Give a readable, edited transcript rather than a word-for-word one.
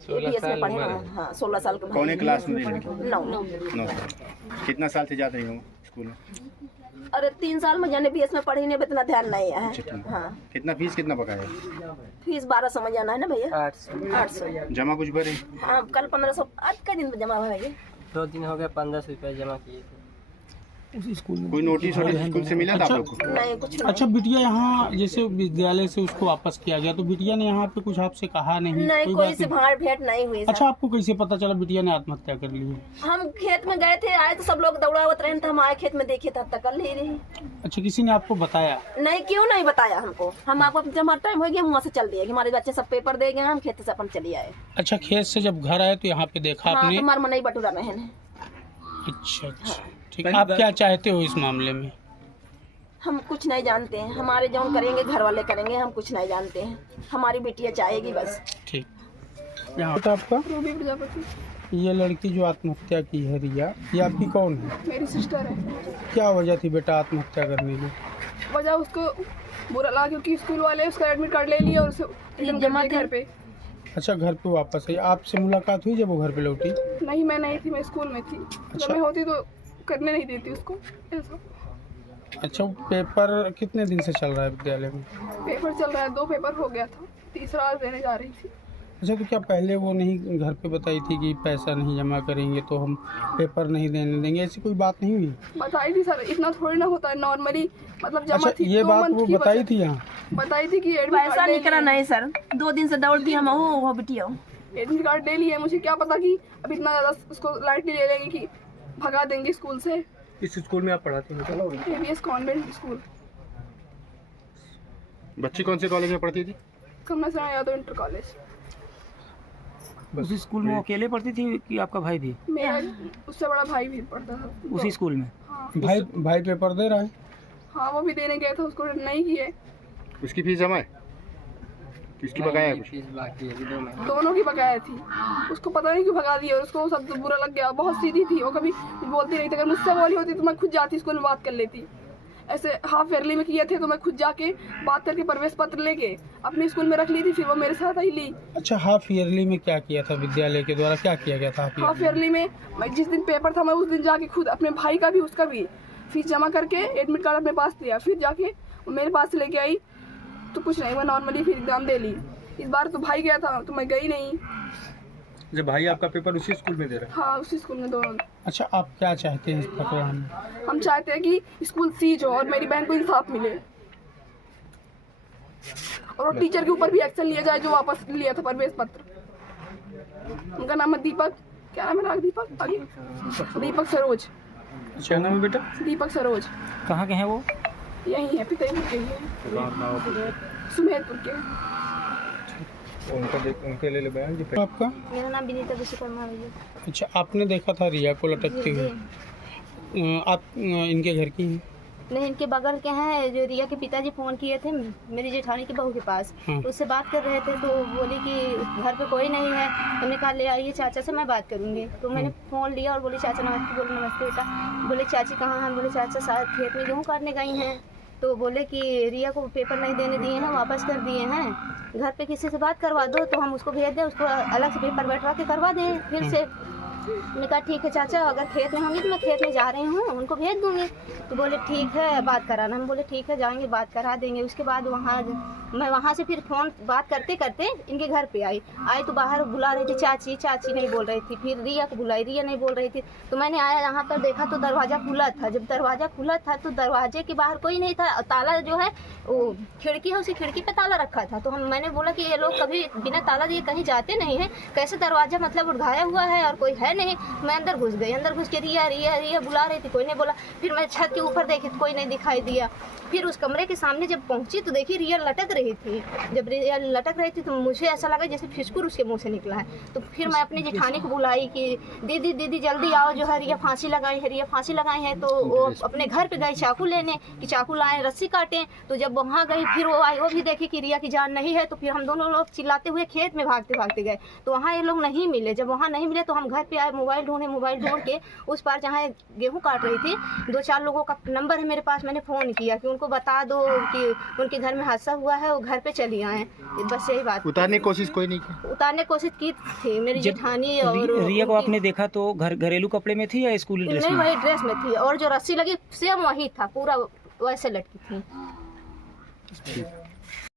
ABS में पढ़े हम। हाँ 16 साल के। कौन क्लास में? 9 साल। कितना साल से जा रही हूँ स्कूल में? अरे 3 साल में जाने BS में पढ़ी नहीं, इतना ध्यान नहीं है। हाँ कितना फीस कितना बकाया? फीस 1200 में जाना है ना भैया। 800 जमा कुछ भरे? हाँ कल 1500। आज का दिन जमा हुआ है? 2 दिन हो गए, 1500 रुपये जमा किए थे। उस स्कूल में कोई नोटिस स्कूल से मिला था आप लोग को? नहीं कुछ नहीं। अच्छा बिटिया यहाँ जैसे विद्यालय से उसको वापस किया गया, तो बिटिया ने यहाँ पे कुछ आपसे कहा नहीं? नहीं कोई से भाड़ भेंट नहीं हुई। अच्छा आपको कैसे पता चला बिटिया ने आत्महत्या कर ली है? हम खेत में गए थे, आए तो सब लोग दौड़ावत रहे थे, हम आए खेत में देखे तब तक कर ले रही। अच्छा किसी ने आपको बताया? नहीं क्यों नहीं बताया हमको। हम आपको जब हमारा टाइम हो गया वहाँ से चल दिए, हमारे बच्चे सब पेपर दे गए, हम खेत से अपन चले आए। अच्छा खेत से जब घर आए तो यहाँ पे देखा आपने? हमारे मन नहीं बटूरा रहे। अच्छा अच्छा ठीक। आप क्या चाहते हो इस मामले में? हम कुछ नहीं जानते हैं, हमारे जो करेंगे घर वाले करेंगे, हम कुछ नहीं जानते हैं। हमारी बेटियाँ चाहेगी बस। ठीक। यहाँ तो आपका रूबी प्रजापति। ये लड़की जो आत्महत्या की है रिया, ये आपकी कौन है? मेरी सिस्टर है। क्या वजह थी बेटा आत्महत्या करने की? वजह उसको बुरा लगा क्योंकि स्कूल वाले उसका एडमिट कार्ड ले लिया और उसे जमा घर पे। अच्छा घर पे वापस आई, आपसे मुलाकात हुई जब वो घर पे लौटी? नहीं मैं नहीं थी, मैं स्कूल में थी। अच्छा। जब मैं होती तो करने नहीं देती उसको ऐसा। अच्छा पेपर कितने दिन से चल रहा है विद्यालय में? पेपर चल रहा है, 2 पेपर हो गया था, तीसरा आज देने जा रही थी। अच्छा तो क्या पहले वो नहीं घर पे बताई थी कि पैसा नहीं जमा करेंगे तो हम पेपर नहीं देने देंगे, ऐसी कोई बात नहीं हुई? बताई थी सर, इतना थोड़ी ना होता है नॉर्मली, मतलब जमा अच्छा थी। ये 2 बात मंथ वो की बताई थी यहाँ? बताई थी कि एडमिट पैसा नहीं करा नहीं सर, 2 दिन से दौड़ती हम वो बिटिया। एडमिट कार्ड ले लिया, मुझे क्या पता कि अब इतना ज़्यादा उसको लाइटली ले लेंगे कि भगा देंगे स्कूल से। इस स्कूल में आप पढ़ाती हैं? ABS convent school. बच्ची कौन से कॉलेज में पढ़ती थी? कमला सराय यादव इंटर कॉलेज। उसी स्कूल में वो अकेले पढ़ती थी कि आपका भाई भी? मेरा उससे बड़ा भाई भी पढ़ता था उसी स्कूल में? हाँ। भाई पेपर दे रहा है? हाँ वो भी देने गए थे, उसको नहीं किए। उसकी फीस जमा है? किसकी बकाया है? फीस बाकी है, 2 महीने। दोनों की बकाया थी। उसको पता नहीं क्यों भगा दिया, उसको सब बुरा लग गया। बहुत सीधी थी वो, कभी बोलती नहीं थी। अगर मुझसे बोली होती तो मैं खुद जाती स्कूल में बात कर लेती। ऐसे हाफ ईयरली में किए थे तो मैं खुद जाके बात करके प्रवेश पत्र लेके अपने स्कूल में रख ली थी, फिर वो मेरे साथ ही ली। अच्छा हाफ ईयरली में क्या किया था विद्यालय के द्वारा, क्या किया गया था? हाफ ईयरली में मैं जिस दिन पेपर था मैं उस दिन जाके खुद अपने भाई का भी उसका भी फीस जमा करके एडमिट कार्ड अपने पास दिया, फिर जाके वो मेरे पास से लेके आई तो कुछ नहीं, मैं नॉर्मली फिर एग्जाम दे ली। इस बार तो भाई गया था तो मैं गई नहीं। जब भाई आपका पेपर उसी स्कूल में दे रहा है? हाँ उसी स्कूल में दोनों। अच्छा आप क्या चाहते हैं इस प्रकरण में? हम चाहते हैं कि स्कूल सीज हो और मेरी बहन को इंसाफ मिले और टीचर के ऊपर भी एक्शन लिया जाए जो वापस लिया था प्रवेश पत्र। उनका नाम है दीपक, क्या नाम है? दीपक आगे, दीपक सरोज। क्या नाम है बेटा? दीपक सरोज। कहाँ के हैं वो? यही है, पितापुर के ही है, सुमेरपुर के। उनके ले बयान जी। आपका? मेरा नाम विनीता विश्वकर्मा है। अच्छा आपने देखा था रिया को लटकते हुए, आप इनके घर की हैं? नहीं इनके बगल के हैं। जो रिया के पिताजी फ़ोन किए थे मेरी जेठानी की बहू के पास, तो उससे बात कर रहे थे तो बोली कि घर पे कोई नहीं है। हमने कहा ले आइए चाचा से, मैं बात करूँगी। तो मैंने फ़ोन लिया और बोली चाचा नमस्ते। बोले नमस्ते बेटा। बोले चाची कहाँ हैं? बोले चाचा शायद खेत में गेहूँ काटने गई हैं। तो बोले कि रिया को पेपर नहीं देने दिए हैं, वापस कर दिए हैं। घर पे किसी से बात करवा दो तो हम उसको भेज दें, उसको अलग से पेपर बैठवा के करवा दें फिर से। मैंने कहा ठीक है चाचा, अगर खेत में होंगी तो मैं खेत में जा रही हूँ उनको भेज दूँगी। तो बोले ठीक है बात कराना। हम बोले ठीक है जाएंगे बात करा देंगे। उसके बाद मैं वहाँ से फिर फ़ोन बात करते करते इनके घर पे आई तो बाहर बुला रही थी चाची, चाची नहीं बोल रही थी। फिर रिया को बुलाई, रिया नहीं बोल रही थी। तो मैंने आया यहाँ पर देखा तो दरवाज़ा खुला था। जब दरवाज़ा खुला था तो दरवाजे के बाहर कोई नहीं था, ताला जो है वो खिड़की है, उसी खिड़की पे ताला रखा था। तो मैंने बोला कि ये लोग कभी बिना ताला दिए कहीं जाते नहीं हैं, कैसे दरवाज़ा मतलब उठाया हुआ है और कोई है नहीं। मैं अंदर घुस गई, अंदर घुस के रिया रिया रिया बुला रही थी, कोई नहीं बोला। फिर मैं छत के ऊपर देखी तो कोई नहीं दिखाई दिया। फिर उस कमरे के सामने जब पहुंची तो देखी रिया लटक रही थी। जब रिया लटक रही थी तो मुझे ऐसा लगा जैसे फिसकुर उसके मुंह से निकला है। तो फिर मैं अपनी जेठानी को बुलाई कि दीदी दीदी जल्दी आओ, जो है रिया फांसी लगाई है, रिया फांसी लगाई है। तो वो अपने घर पे गई चाकू लेने कि चाकू लाएं रस्सी काटें। तो जब वहाँ गई फिर वो आई, वो भी देखी कि रिया की जान नहीं है। तो फिर हम दोनों लोग चिल्लाते हुए खेत में भागते भागते गए तो वहाँ ये लोग नहीं मिले। जब वहाँ नहीं मिले तो हम घर पे आए, मोबाइल ढूंढ के उस पार जहाँ गेहूँ काट रही थी 2-4 लोगों का नंबर है मेरे पास, मैंने फ़ोन किया कि उनको उनको बता दो कि उनके घर में हादसा हुआ है, वो घर पे चली आए। बस यही बात। उतारने की कोशिश कोई नहीं की? उतारने की कोशिश की थी मेरी जेठानी और रिया को उनकी- आपने देखा तो घरेलू कपड़े में थी या स्कूल ड्रेस नहीं, में? वही ड्रेस में थी और जो रस्सी लगी सेम वही था, पूरा वैसे लटकी थी।